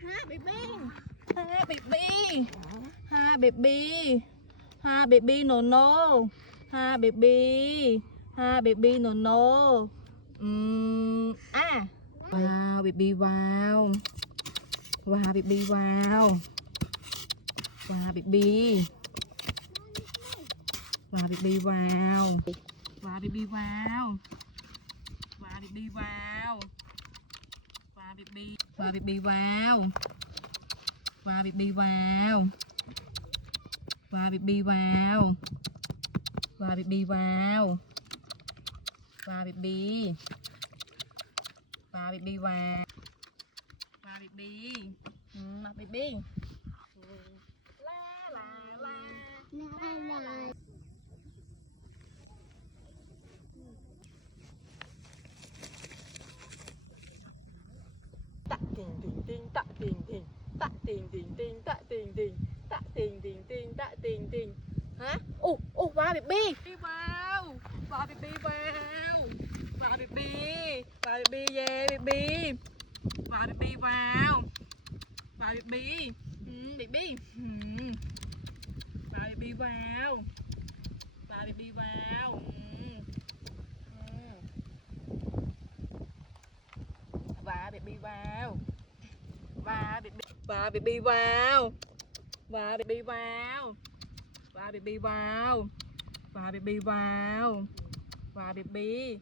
Hi baby. Hi baby. Hi baby. Hi baby no no. Hi baby. Hi baby no no. Wow baby wow. Wow baby wow. Wow baby. Wow baby wow. Wow baby wow. Wow baby wow. Wow baby. Wow baby wow. Wow baby wow. Wow baby wow. Wow baby wow. Wow baby. Wow baby wow. Wow baby. Wow baby. La la la. La la. Tạ tình tình tình tạ tình tình tạ tình tình tình tạ tình tình tạ tình tình tình tạ tình tình hả vào baby vào vào baby vào vào baby vào baby yeah baby vào baby vào vào baby baby vào baby vào vào baby vào và baby vào và baby vào và baby vào và baby vào và baby vào và baby